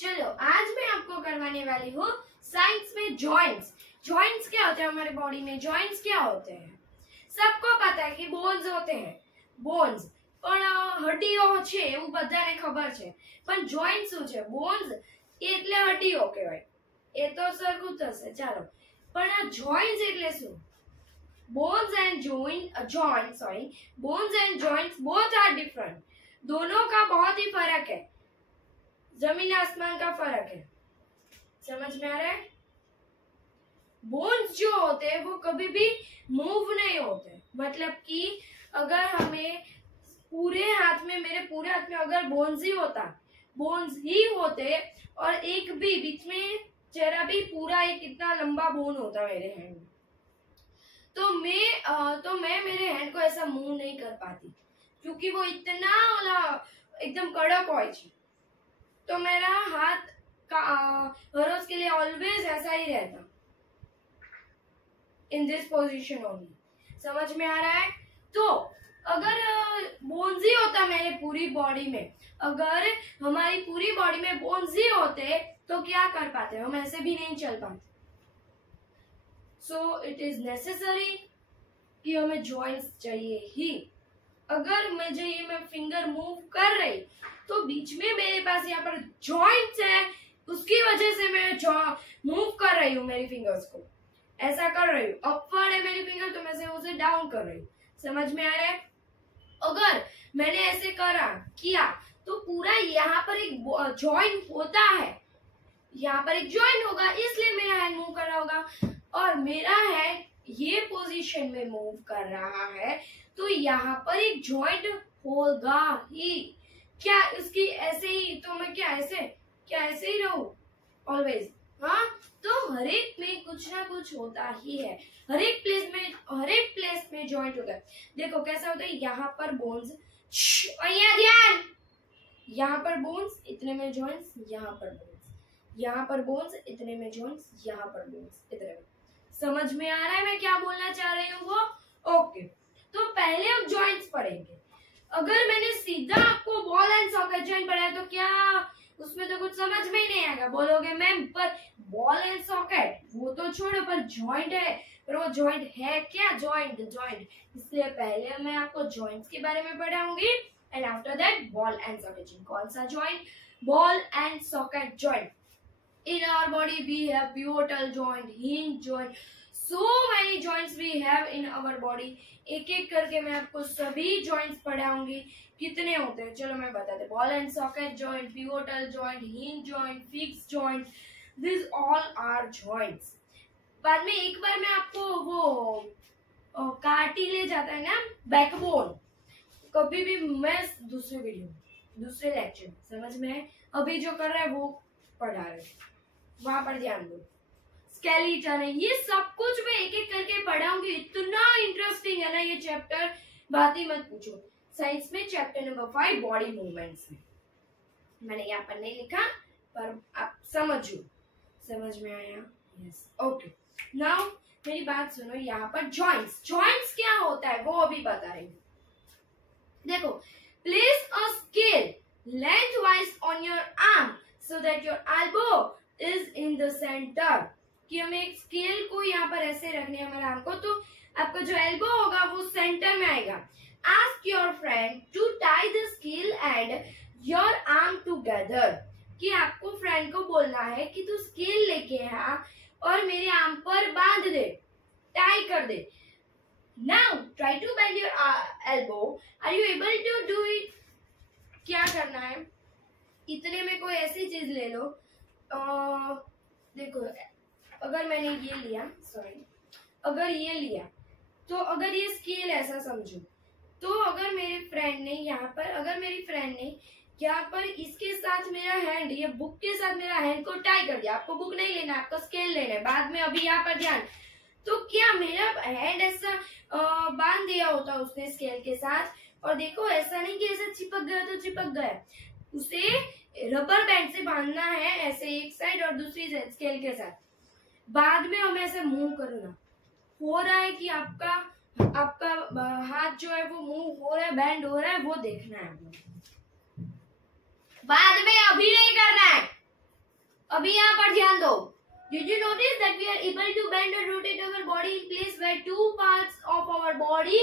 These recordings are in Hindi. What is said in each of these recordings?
चलो आज मैं आपको करवाने वाली हूँ साइंस में जॉइंट्स। जॉइंट्स क्या होते हैं हमारे बॉडी में? जॉइंट्स क्या होते हैं? सबको पता है कि बोन्स होते हैं, बोन्स પણ હડ્ડીઓ છે એવું બધાને ખબર છે, પણ જોઈન્ટ શું છે? બોન્સ એટલે હડ્ડીઓ કહેવાય, એ તો સરખું થશે ચાલો, પણ આ જોઈન્ટ્સ એટલે શું? Bones and joints both are different. दोनों का बहुत ही फर्क है, जमीन आसमान का फर्क है। समझ में आ रहा है? बोन्स जो होते हैं वो कभी भी मूव नहीं होते, मतलब कि अगर हमें पूरे हाथ में, मेरे पूरे हाथ में अगर बोन्स ही होते और एक भी बीच में जरा भी पूरा एक इतना लंबा बोन होता मेरे हैंड में, तो मैं मेरे हैंड को ऐसा मूव नहीं कर पाती, क्योंकि वो इतना एकदम कड़क हो। तो मेरा हाथ का हर रोज के लिए ऑलवेज ऐसा ही रहता, इन दिस पोजीशन ओनली। समझ में आ रहा है? तो अगर बोन्स ही होता मेरे पूरी बॉडी में, अगर हमारी पूरी बॉडी में बोन्स ही होते तो क्या कर पाते? हम ऐसे भी नहीं चल पाते। सो इट इज नेसेसरी कि हमें जॉइंट्स चाहिए ही। अगर मैं फिंगर मूव कर रही तो बीच में मेरे पास यहाँ पर जॉइंट्स है, उसकी वजह से मैं मूव कर रही हूँ मेरी फिंगर्स को, ऐसा कर रही हूँ। अपवर्ड है मेरी फिंगर तो मैं उसे डाउन कर रही हूँ। समझ में आ रहा है? अगर मैंने ऐसे किया तो पूरा यहाँ पर एक जॉइंट होता है, यहाँ पर एक जॉइंट होगा, इसलिए मेरा हैंड मूव कर रहा होगा, और मेरा हैंड ये पोजीशन में मूव कर रहा है तो यहाँ पर एक जॉइंट होगा ही। क्या इसकी ऐसे ही? तो मैं क्या ऐसे ही रहूं ऑलवेज? हाँ, तो हर एक में कुछ ना कुछ होता ही है, हर एक प्लेस में जॉइंट होता है। देखो कैसा होता है, यहाँ पर बोन्स, ध्यान, यहाँ पर बोन्स, इतने में जॉइंट्स, यहाँ पर बोन्स, यहाँ पर बोन्स, इतने में जॉइंट्स, यहाँ पर बोन्स, इतने में। समझ में आ रहा है मैं क्या बोलना चाह रही हूँ वो? ओके, तो पहले हम जॉइंट्स पढ़ेंगे। अगर मैंने सीधा आपको बॉल एंड सॉकेट जॉइंट पढ़ाया तो क्या उसमें तो कुछ समझ में ही नहीं आएगा? बोलोगे मैम पर बॉल एंड सॉकेट वो तो छोड़ो, पर जॉइंट है, पर वो जॉइंट है क्या? जॉइंट। इसलिए पहले मैं आपको जॉइंट्स के बारे में पढ़ाऊंगी and after that ball and socket joint. कौन सा joint? Ball and socket joint. In our body we have pivotal joint, hinge joint, so many joints we have in our body। एक एक करके मैं आपको सभी joints पढ़ाऊंगी। कितने होते हैं चलो मैं बताते। Ball and socket joint, pivotal joint, hinge joint, fix joint, this all are joints. बाद में एक बार मैं आपको वो कार्टिलेज जाता है ना, बैकबोन, कभी भी मैं दूसरे लेक्चर में, समझ में है? अभी जो कर रहा है वो पढ़ा रहे, वहां पर ध्यान दो। स्केलेटन है, ये सब कुछ मैं एक एक करके पढ़ाऊंगी। इतना इंटरेस्टिंग है ना ये चैप्टर, बात ही मत पूछो। साइंस में चैप्टर नंबर 5 बॉडी मूवमेंट्स में, मैंने यहाँ पर नहीं लिखा पर आप समझ में आया? Yes, okay. नाउ मेरी बात सुनो, यहाँ पर जॉइंट्स क्या होता है वो अभी बता रही हूँ। देखो, place a scale lengthwise on your arm so that your elbow is in the center। कि हमें एक स्केल को यहाँ पर ऐसे रखने हैं हमारे आर्म को, तो आपका जो एल्बो होगा वो सेंटर में आएगा। Ask your friend to tie the scale and your arm together। कि आपको फ्रेंड को बोलना है कि तू स्केल लेके आ और मेरे आर्म पर बांध दे, टाई कर दे। Now try to bend your elbow। Are you able to do it? क्या करना है? इतने में कोई ऐसी चीज ले लो, देखो अगर मैंने ये लिया, अगर ये लिया तो अगर ये स्केल ऐसा समझो, तो अगर मेरे फ्रेंड ने यहाँ पर इसके साथ मेरा हैंड, ये बुक के साथ मेरा हैंड को टाई कर दिया। आपको बुक नहीं लेना, आपको स्केल लेना है बाद में। अभी यहाँ पर ध्यान, तो क्या मेरा हैंड ऐसा बांध दिया होता उसने स्केल के साथ, और देखो ऐसा नहीं कि ऐसा चिपक गया तो चिपक गया, उसे रबर बैंड से बांधना है, ऐसे एक साइड और दूसरी साइड स्केल के साथ। बाद में हमें ऐसे मूव करना हो रहा है कि आपका हाथ जो है वो मूव हो रहा है, बैंड हो रहा है, वो देखना है बाद में, अभी नहीं करना है। अभी यहाँ पर ध्यान दो. Did you notice that we are able to bend or rotate our body in place where two parts of our body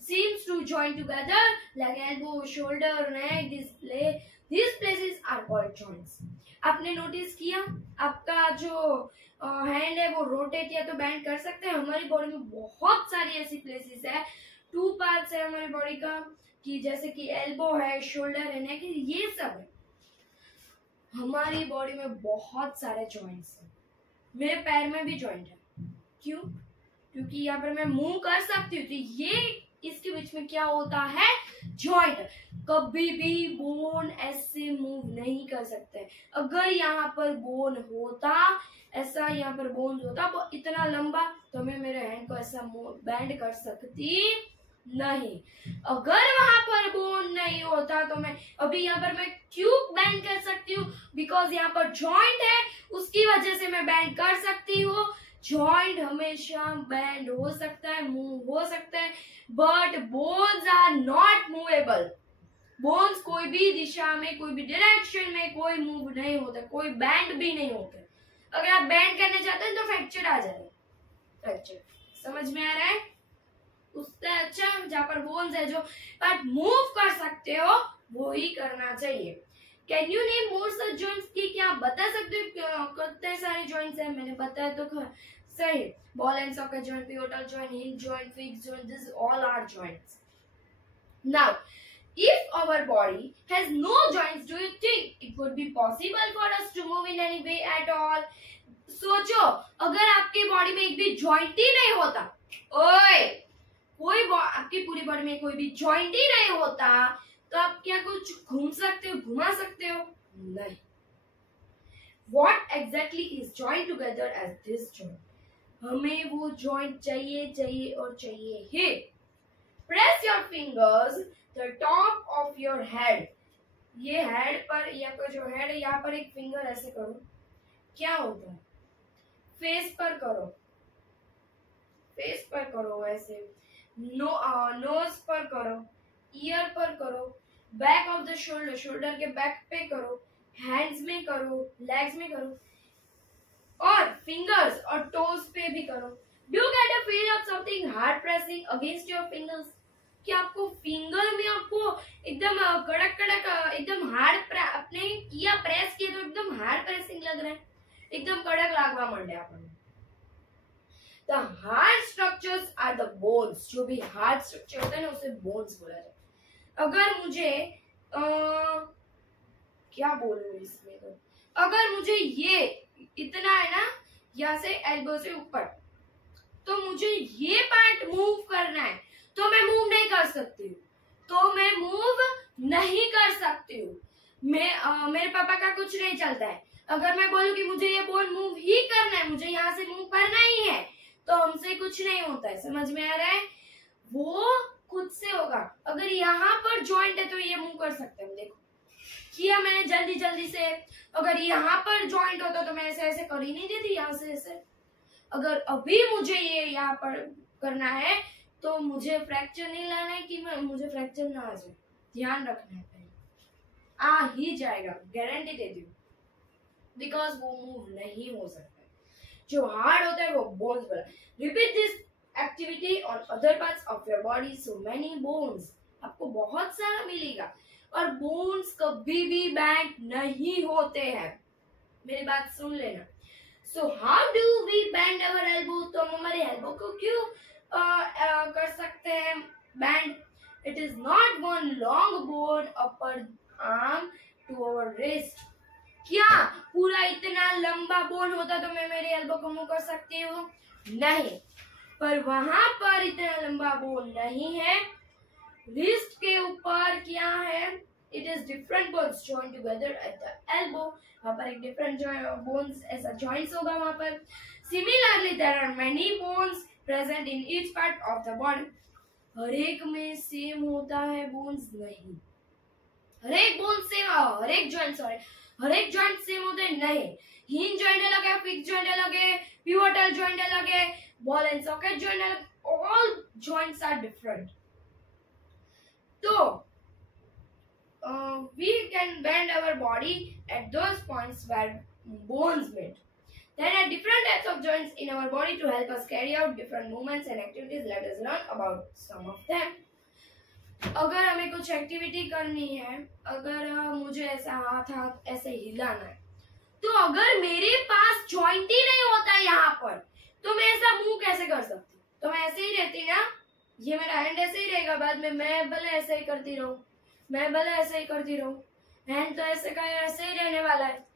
seems to join together like elbow, shoulder, neck, these places are called joints. आपने नोटिस किया आपका जो हैंड है वो रोटेट या तो बैंड कर सकते हैं. हमारी बॉडी में बहुत सारी ऐसी प्लेसेस है, टू पार्ट्स है हमारी बॉडी का, कि जैसे कि एल्बो है, शोल्डर है, नेक है, ये सब है. हमारी बॉडी में बहुत सारे जॉइंट्स हैं. मेरे पैर में भी जॉइंट है. क्यों? क्योंकि यहाँ पर मैं मूव कर सकती हूँ, तो ये इसके बीच में क्या होता है, जॉइंट. कभी भी बोन ऐसे मूव नहीं कर सकते. अगर यहाँ पर बोन होता, ऐसा यहाँ पर बोन होता वो इतना लंबा, तो मैं मेरे हैंड को ऐसा बैंड कर सकती नहीं. अगर वहां पर बोन नहीं होता तो मैं अभी यहाँ पर मैं क्यों बैंड कर सकती हूँ, बिकॉज यहाँ पर जॉइंट है, उसकी वजह से मैं बैंड कर सकती हूँ. जॉइंट हमेशा बैंड हो सकता है, मूव हो सकता है, but bones are not movable. Bones कोई भी दिशा में, कोई भी डायरेक्शन में कोई मूव नहीं होता, कोई बैंड भी नहीं होता. अगर आप बैंड करने जाते हैं तो फ्रैक्चर आ जाएगा. फ्रैक्चर समझ में आ रहा है? उससे अच्छा जहाँ पर बोन्स है जो पार्ट मूव कर सकते हो वो ही करना चाहिए. Can you name more such joints की क्या आप बता सकते हो कितने सारे जॉइंट्स हैं? मैंने बताया तो सही. Ball and socket joint, pivotal joint, hinge joint, fixed joint, this all are joints. Now if our body has no joints, do you think it would be possible for us to move in any way at all? सोचो अगर आपकी बॉडी में एक भी जॉइंट ही नहीं होता, ओए कोई आपकी पूरी बॉडी में कोई भी जॉइंट ही नहीं होता, तो आप क्या कुछ घूम सकते हो, घुमा सकते हो? नहीं. What exactly is joined together as this joint? हमें वो जॉइंट चाहिए, चाहिए और चाहिए ही. Press your fingers the top of your head. ये हेड पर, यहाँ पर जो हेड है यहाँ पर एक फिंगर ऐसे करो, क्या होता है? फेस पर करो, फेस पर करो ऐसे. नोज पर करो, ईयर पर करो, back of the shoulder, shoulder के बैक पे करो, हैंड्स में करो, लेग्स में करो, और फिंगर्स और टोज पे भी करो. Do get a feel of something hard pressing against your fingers? कि आपको फिंगर में आपको एकदम कड़क कड़क एकदम हार्ड अपने किया, प्रेस किया तो एकदम हार्ड प्रेसिंग लग रहा है, एकदम कड़क लागवा मंडे आपने. The hard structures are the bones. जो भी hard structure होता है ना उसे bones बोला जाता है. अगर मुझे क्या बोलूं इसमें, तो अगर मुझे ये इतना है ना, यहाँ से एल्बो से ऊपर, तो मुझे ये पार्ट मूव करना है, तो मैं मूव नहीं कर सकती हूँ. तो मैं मूव नहीं कर सकती हूँ. मेरे पापा का कुछ नहीं चलता है. अगर मैं बोलूँ कि मुझे ये बोन मूव ही करना है, मुझे यहाँ से मूव करना ही है, तो हमसे कुछ नहीं होता है. समझ में आ रहा है? वो खुद से होगा. अगर यहाँ पर जॉइंट है तो ये मूव कर सकते हैं. देखो किया मैंने जल्दी जल्दी से. अगर यहाँ पर जॉइंट होता तो मैं ऐसे ऐसे कर ही नहीं देती, यहाँ से ऐसे. अगर अभी मुझे ये यहाँ पर करना है तो मुझे फ्रैक्चर नहीं लाना है कि मुझे फ्रैक्चर ना आ जाए. ध्यान रखना है, पहले आ ही जाएगा, गारंटी देती हूँ, बिकॉज वो मूव नहीं हो सकता. जो हार्ड होता है वो बोन्स पर. Repeat this activity on other parts of your body. So many bones, आपको बहुत सारा मिलेगा. और बोन्स कभी भी बैंड नहीं होते हैं. मेरी बात सुन लेना. So how do we bend our elbow? तो हम हमारे एल्बो को क्यों कर सकते हैं bend? It is not one long bone upper arm to our wrist. क्या पूरा इतना लंबा बोन होता तो मैं मेरे एल्बो को मूव कर सकती हूँ? नहीं. पर वहां पर इतना लंबा बोन नहीं है. रिस्ट के ऊपर क्या है? It is different bones join together at the elbow. वहां पर एक डिफरेंट बोन्स ऐसा जॉइंट्स होगा वहां पर. Similarly there are many bones present in each part of the body. हर एक में सेम होता है बोन्स? नहीं. हर एक बोन सेम, हर एक जॉइंट सेम होते हैं? नहीं. हिंज जॉइंट अलग है, फिक्स जॉइंट अलग है, पिवोटल जॉइंट अलग है, बॉल एंड सॉकेट जॉइंट अलग. All joints are different. तो we can bend our body at those points where bones meet. There are different types of joints in our body to help us carry out different movements and activities. Let us learn about some of them. अगर हमें कुछ एक्टिविटी करनी है, अगर मुझे ऐसा हाथ ऐसे हिलाना है, तो अगर मेरे पास जॉइंट ही नहीं होता यहाँ पर, तो मैं ऐसा मूव कैसे कर सकती? तो मैं ऐसे ही रहती ना, ये मेरा हैंड ऐसे ही रहेगा, बाद में मैं भले ऐसे ही करती रहूं, मैं भले ऐसे ही करती रहूं, हैंड तो ऐसे का ऐसे ही रहने वाला है.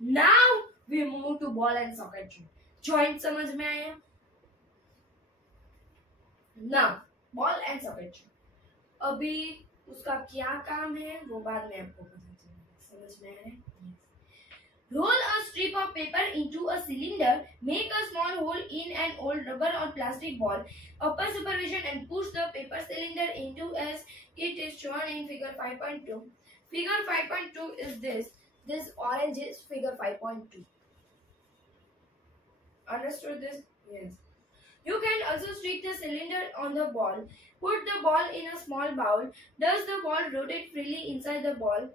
Now we move to ball and socket joint. समझ में आया? Now ball and socket. अभी उसका क्या काम है वो बाद में आपको पता चलेगा. समझ में आ रहा है? Roll a strip of paper into a cylinder. Make a small hole in an old rubber or plastic ball. Upper supervision and push the paper cylinder into as it is shown in figure 5.2. Figure 5.2 is this. This orange is figure 5.2. Understood this? Yes. You can also stick the cylinder on the ball. Put the ball in a small bowl. Does the ball rotate freely inside the bowl?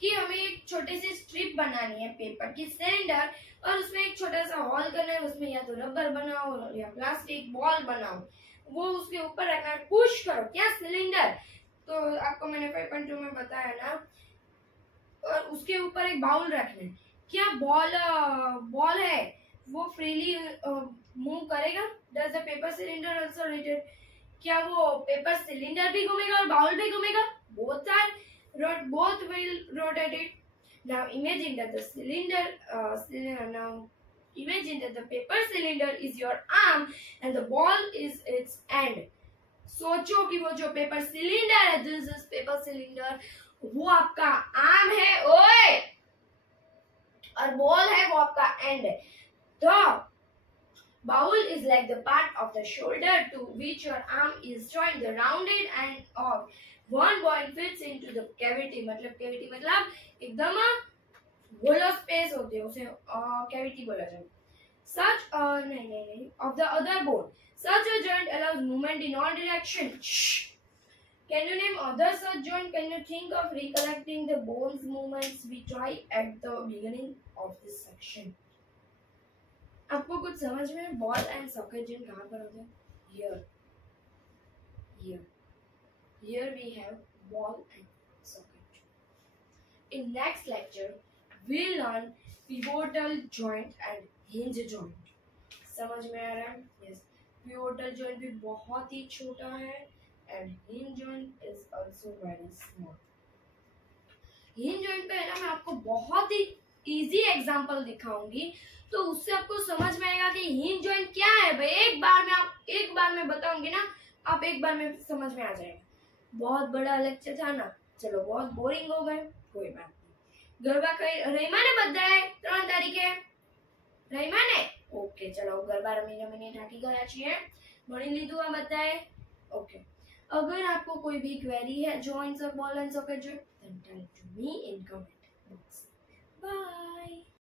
कि हमें एक छोटी सी स्ट्रिप बनानी है पेपर की सिलेंडर, और उसमें एक छोटा सा होल करना है. उसमें या तो रबर बनाओ या प्लास्टिक बॉल बनाओ, वो उसके ऊपर रखना है. पुश करो क्या सिलेंडर, तो आपको मैंने 5.2 में बताया ना. और उसके ऊपर एक बाउल रखना है. क्या बॉल है वो फ्रीली मूव करेगा? Does the paper cylinder also rotate? क्या वो पेपर सिलेंडर भी घूमेगा और बाउल भी घूमेगा? Both will rotate it. Now imagine that the imagine that the paper cylinder is your arm and the ball is its end. सोचो कि वो जो पेपर सिलेंडर है, this is paper cylinder, वो आपका आर्म है ओए, और बॉल है वो आपका एंड है. तो bowl is like the part of the shoulder to which your arm is joined. The rounded end of one point fits into the cavity. मतलब cavity मतलब एकदम hollow space होते हैं, उसे cavity बोला जाता है. Such नहीं of the other bone. Such a joint allows movement in all directions. Can you name other such joint? Can you think of recollecting the bones movements we tried at the beginning of this section? आपको कुछ समझ में? बॉल एंड सॉकेट जॉइंट कहाँ पर होते हैं? Here we have ball and socket. In next lecture, we'll learn pivotal joint and hinge joint. समझ में आ रहा है? Yes. Pivotal joint भी बहुत ही छोटा है and hinge joint is also very small. Hinge joint पे है ना, मैं आपको बहुत ही इजी एग्जांपल दिखाऊंगी, तो उससे आपको समझ में आएगा कि हिंज जॉइंट क्या है. भाई एक बार मैं बताऊंगी ना, आप एक बार में समझ में आ जाएगा. बहुत बड़ा लेक्चर था ना, चलो बहुत बोरिंग हो गए, कोई बात नहीं. गरबा રહીમાને બધાએ 3 તારીખે રહીમાને? ઓકે, ચલો ગરબા રમીને થાકી ગયા છીએ, ભણી લીધું આ બધાએ? ઓકે. अगर आपको कोई भी क्वेरी है जॉइंट्स और ball and socket joint, then tell it to me in comment box. Bye.